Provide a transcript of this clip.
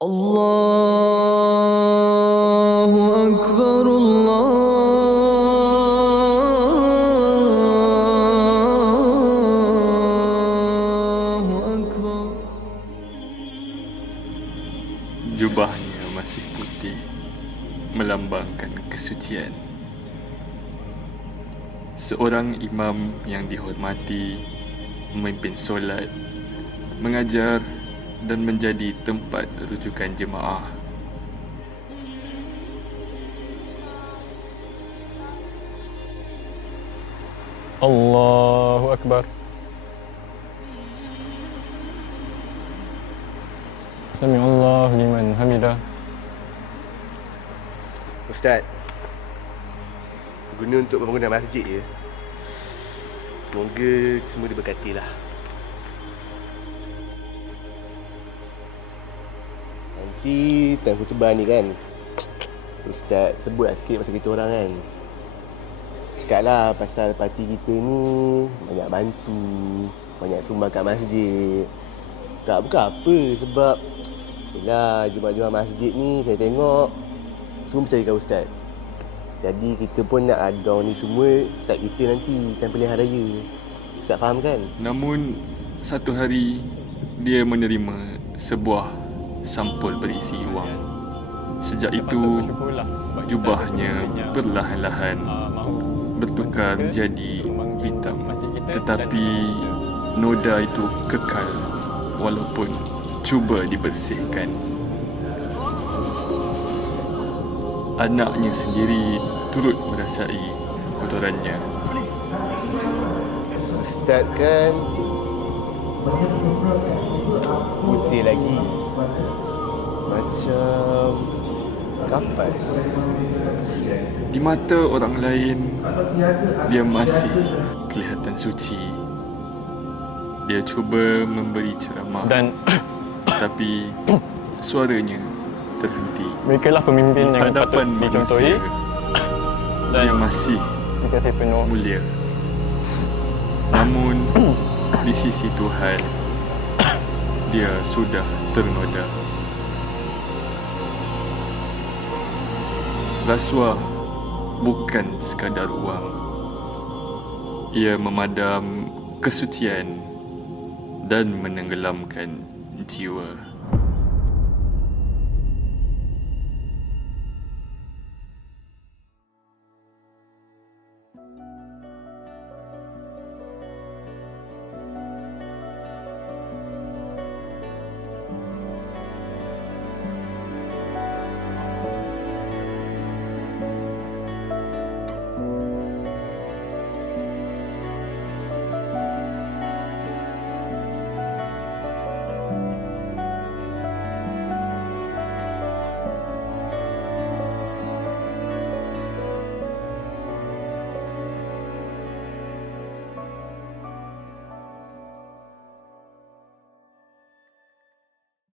الله أكبر الله أكبر Jubahnya masih putih Melambangkan kesucian Seorang imam yang dihormati Memimpin solat Mengajar dan menjadi tempat rujukan jemaah Allahu Akbar. Sami Allah liman hamidah. Ustaz Guna untuk pembangunan masjid je Semoga semua diberkati lah Nanti time khutbah ni kan. Ustaz sebut lah sikit pasal kita orang kan. Cakap lah pasal parti kita ni Banyak bantu Banyak sumbang kat masjid. Tak bukan apa sebab Yelah jemaah-jemaah masjid ni saya tengok Semua percayakan Ustaz. Jadi kita pun nak adong ni semua Side kita nanti Time pilihan raya. Ustaz faham kan? Namun Satu hari Dia menerima Sebuah Sampul berisi wang. Sejak itu Jubahnya Perlahan-lahan ah, mahu Bertukar jadi hitam. Tetapi Noda itu kekal Walaupun Cuba dibersihkan. Anaknya sendiri Turut merasai Kotorannya. Ustaz kan Kapas Di mata orang lain Dia masih Kelihatan suci. Dia cuba memberi ceramah dan Tapi Suaranya Terhenti. Mereka lah pemimpin yang patut dicontohi. dan Dia masih dikasih penuh mulia. Namun Di sisi Tuhan Dia sudah ternoda Rasuah bukan sekadar uang. Ia memadam kesucian dan menenggelamkan jiwa.